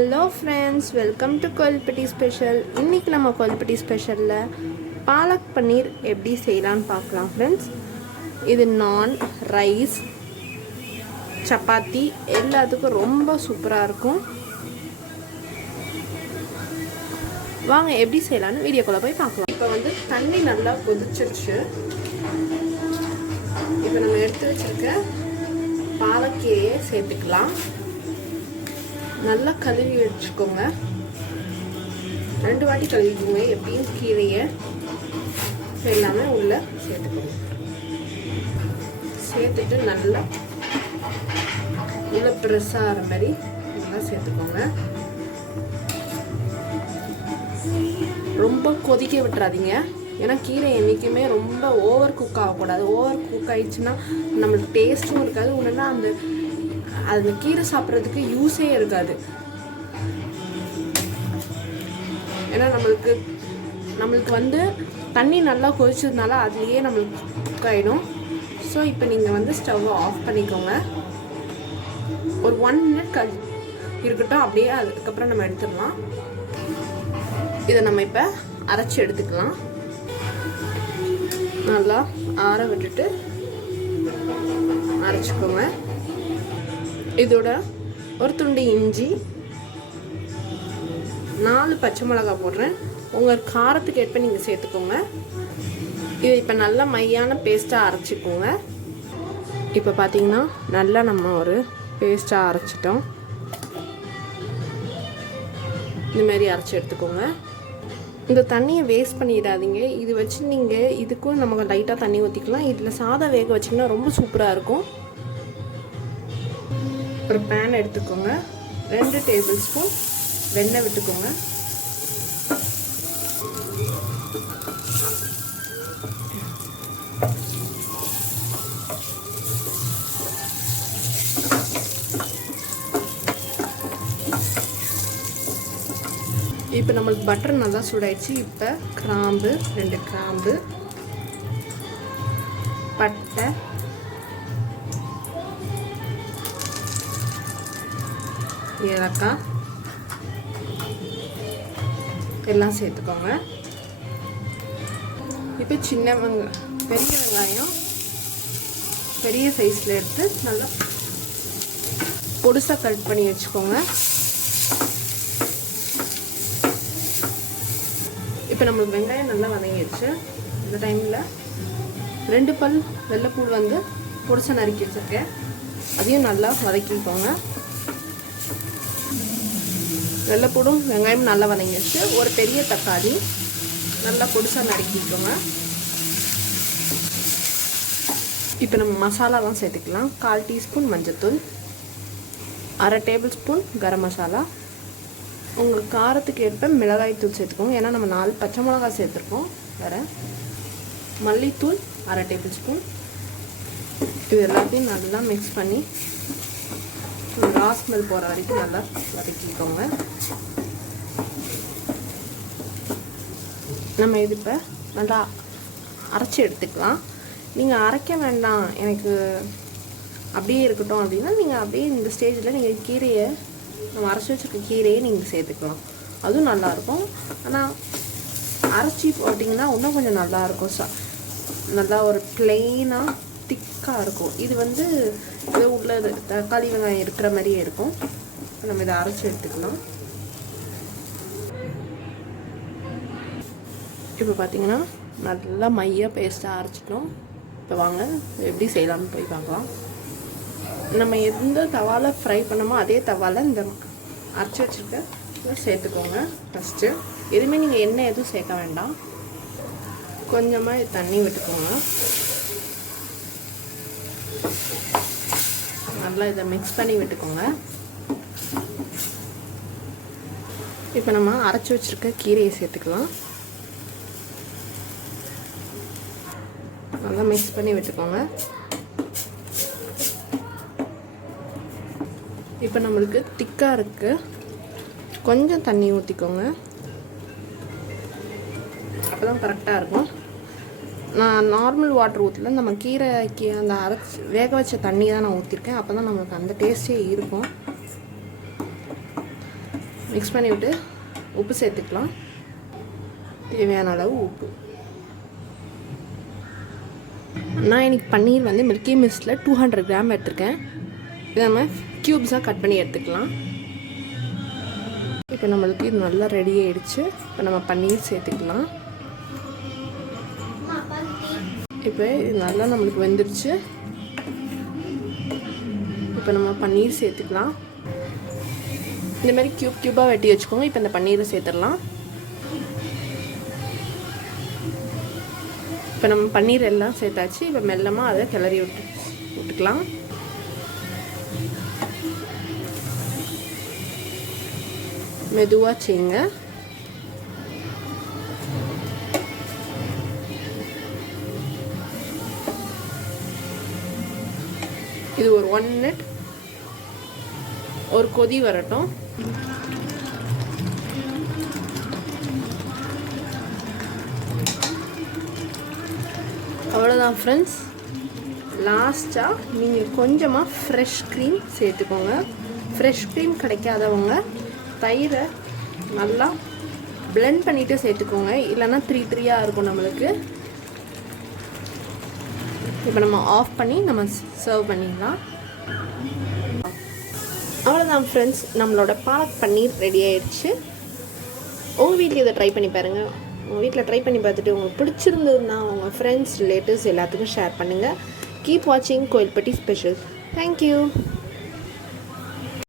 Hello friends, welcome to Kovilpatti special. இன்றைக்கி நம்ம கோயில்பட்டி ஸ்பெஷலில் பாலக் பன்னீர் எப்படி செய்யலான்னு பார்க்கலாம் ஃப்ரெண்ட்ஸ். இது நான், ரைஸ், சப்பாத்தி எல்லாத்துக்கும் ரொம்ப சூப்பராக இருக்கும். வாங்க எப்படி செய்யலான்னு வீடியோக்குள்ளே போய் பார்க்கலாம். இப்போ தண்ணி நல்லா கொதிச்சிருச்சு. இப்போ நம்ம எடுத்து வச்சுருக்க பாலக்கீரையை சேர்த்துக்கலாம். நல்லா கழுவி வச்சுக்கோங்க. 2 வாட்டி கழுவிக்கோங்க. எப்படியும் கீரையை எல்லாமே உள்ளே சேர்த்துக்கோங்க. சேர்த்துட்டு நல்லா உள்ள ப்ரெஸ் ஆகிற மாதிரி நல்லா சேர்த்துக்கோங்க. ரொம்ப கொதிக்க விட்டுறாதீங்க. ஏன்னா கீரை என்றைக்குமே ரொம்ப ஓவர் குக் ஆகக்கூடாது. ஓவர் குக் ஆயிடுச்சுன்னா நம்மளுக்கு டேஸ்ட்டும் இருக்காது. ஒன்றுனா அந்த கீரை சாப்பிட்றதுக்கு யூஸே இருக்காது. ஏன்னா நம்மளுக்கு தண்ணி நல்லா கொதிச்சதுனால அதுலேயே நம்மளுக்கு குக் ஆகிடும். ஸோ இப்போ நீங்கள் ஸ்டவ்வை ஆஃப் பண்ணிக்கோங்க. ஒரு 1 மினிட் இருக்கட்டும். அப்படியே அதுக்கப்புறம் நம்ம எடுத்துடலாம். இதை நம்ம இப்போ அரைச்சி எடுத்துக்கலாம். நல்லா ஆற விட்டுட்டு அரைச்சிக்கோங்க. இதோட ஒரு துண்டு இஞ்சி, 4 பச்சை மிளகாய் போடுறேன். உங்கள் காரத்துக்கு ஏற்ப நீங்கள் சேர்த்துக்கோங்க. இது இப்போ நல்லா மையான பேஸ்ட்டாக அரைச்சிக்கோங்க. இப்போ பார்த்தீங்கன்னா நல்லா நம்ம ஒரு பேஸ்ட்டாக அரைச்சிட்டோம். இந்தமாரி அரைச்சி எடுத்துக்கோங்க. இந்த தண்ணியை வேஸ்ட் பண்ணிடாதீங்க. இது வச்சு நீங்கள் இதுக்கும் நமக்கு லைட்டாக தண்ணி ஊற்றிக்கலாம். இதில் சாதம் வேக வச்சிங்கன்னா ரொம்ப சூப்பராக இருக்கும். ஒரு பேன் எடுத்துக்கோங்க. 2 டேபிள் ஸ்பூன் வெண்ணெய் விட்டுக்கோங்க. இப்போ நம்மளுக்கு பட்டர் நல்லா சூடாயிடுச்சு. இப்போ கிராம்பு, 2 கிராம்பு, பட்டை, ஏலக்காய் எல்லாம் சேர்த்துக்கோங்க. இப்போ பெரிய வெங்காயம் பெரிய சைஸில் எடுத்து நல்லா பொடிசாக கட் பண்ணி வச்சுக்கோங்க. இப்போ நம்மளுக்கு வெங்காயம் நல்லா வதங்கிடுச்சு. இந்த டைமில் 2 பல் வெள்ளைப்பூடு பொடிசாக நறுக்கி வச்சுருக்கேன். அதையும் நல்லா வதக்கிக்கோங்க. வெள்ளைப்பூடும் வெங்காயம் நல்லா வதங்கிடுச்சு. ஒரு பெரிய தக்காளி நல்லா பொடிசாக நறுக்கிக்கோங்க. இப்போ நம்ம மசாலாலாம் சேர்த்துக்கலாம். 1/4 டீஸ்பூன் மஞ்சள்தூள், 1/2 டேபிள் ஸ்பூன் கரம் மசாலா, உங்கள் காரத்துக்கு ஏற்ப மிளகாய் தூள் சேர்த்துக்கோங்க. ஏன்னா நம்ம 4 பச்சை மிளகாய் சேர்த்துருக்கோம். வேறு மல்லித்தூள் 1/2 டேபிள் ஸ்பூன். இது எல்லாத்தையும் நல்லா மிக்ஸ் பண்ணி ரா ஸ்மெல் போகிற வரைக்கும் நல்லா வதக்கிக்கோங்க. நம்ம இது இப்போ நல்லா அரைச்சி எடுத்துக்கலாம். நீங்கள் அரைக்க வேண்டாம், எனக்கு அப்படியே இருக்கட்டும் அப்படின்னா நீங்கள் அப்படியே இந்த ஸ்டேஜில் நீங்கள் கீரையை, நம்ம அரைச்சி வச்சுருக்க கீரையை நீங்கள் சேர்த்துக்கலாம். அதுவும் நல்லாயிருக்கும். ஆனால் அரைச்சி போட்டிங்கன்னா இன்னும் கொஞ்சம் நல்லாயிருக்கும். நல்லா ஒரு ப்ளெயினாக திக்காக இருக்கும். இது இது உள்ள தக்காளி வெங்காயம் இருக்கிற மாதிரியே இருக்கும். நம்ம இதை அரைச்சி எடுத்துக்கலாம். இப்போ பார்த்தீங்கன்னா நல்லா மையாக பேஸ்ட்டாக அரைச்சிட்டோம். இப்போ வாங்க எப்படி செய்யலாம்னு போய் பார்க்கலாம். நம்ம எந்த தவாவில் ஃப்ரை பண்ணோமோ அதே தவாவில் இந்த அரைச்சி வச்சுருக்க சேர்த்துக்கோங்க. ஃபஸ்ட்டு எதுவுமே நீங்கள் எண்ணெய் எதுவும் சேர்க்க வேண்டாம். கொஞ்சமாக தண்ணி விட்டுக்கோங்க. நல்லா இதை மிக்ஸ் பண்ணி விட்டுக்கோங்க. இப்போ நம்ம அரைச்சி வச்சுருக்க கீரையை சேர்த்துக்கலாம். நல்லா மிக்ஸ் பண்ணி விட்டுக்கோங்க. இப்போ நம்மளுக்கு திக்காக இருக்குது. கொஞ்சம் தண்ணி ஊற்றிக்கோங்க. அப்போ தான் கரெக்டாக இருக்கும். நான் நார்மல் வாட்டர் ஊற்றல, நம்ம கீரைக்கு அந்த அரைச்சி வேக வச்ச தண்ணி தான் நான் ஊற்றிருக்கேன். அப்போ தான் நம்மளுக்கு அந்த டேஸ்ட்டே இருக்கும். மிக்ஸ் பண்ணி விட்டு உப்பு சேர்த்துக்கலாம். தேவையான அளவு உப்பு. நான் இன்றைக்கி பன்னீர் வந்து மில்கி மிஸ்ட்டில் 200 கிராம் எடுத்துருக்கேன். இதை நம்ம க்யூப்ஸாக கட் பண்ணி எடுத்துக்கலாம். இப்போ நம்மளுக்கு இது நல்லா ரெடி ஆகிடுச்சு. இப்போ நம்ம பன்னீர் சேர்த்துக்கலாம். இப்போ இது நல்லா நம்மளுக்கு வெந்துடுச்சு. இப்போ நம்ம பன்னீர் சேர்த்துக்கலாம். இந்த மாதிரி க்யூபாக வெட்டி வச்சுக்கோங்க. இப்போ இந்த பன்னீரை சேர்த்துடலாம். இப்போ நம்ம பன்னீர் எல்லாம் சேர்த்தாச்சு. இப்போ மெல்லமாக அதை கிளறி விட்டுக்கலாம். மெதுவாக செய்யுங்க. இது ஒரு 1 மினிட் ஒரு கொதி வரட்டும். அவ்வளோதான் ஃப்ரெண்ட்ஸ். லாஸ்ட்டாக நீங்கள் கொஞ்சமாக ஃப்ரெஷ் க்ரீம் சேர்த்துக்கோங்க. ஃப்ரெஷ் க்ரீம் கிடைக்காதவங்க தயிரை நல்லா பிளெண்ட் பண்ணிவிட்டு சேர்த்துக்கோங்க. இல்லைன்னா 3-3 இருக்கும் நம்மளுக்கு. இப்போ நம்ம ஆஃப் பண்ணி நம்ம சர்வ் பண்ணிடலாம். அவ்வளோதான் ஃப்ரெண்ட்ஸ், நம்மளோட பாலக் பன்னீர் ரெடி ஆயிடுச்சு. உங்கள் வீட்டில் இதை ட்ரை பண்ணி பாருங்கள். உங்கள் வீட்டில் ட்ரை பண்ணி பார்த்துட்டு உங்களுக்கு பிடிச்சிருந்ததுன்னா உங்கள் ஃப்ரெண்ட்ஸ் ரிலேட்டிவ்ஸ் எல்லாத்துக்கும் ஷேர் பண்ணுங்கள். கீப் வாட்சிங் கோயில்பட்டி ஸ்பெஷல். தேங்க்யூ.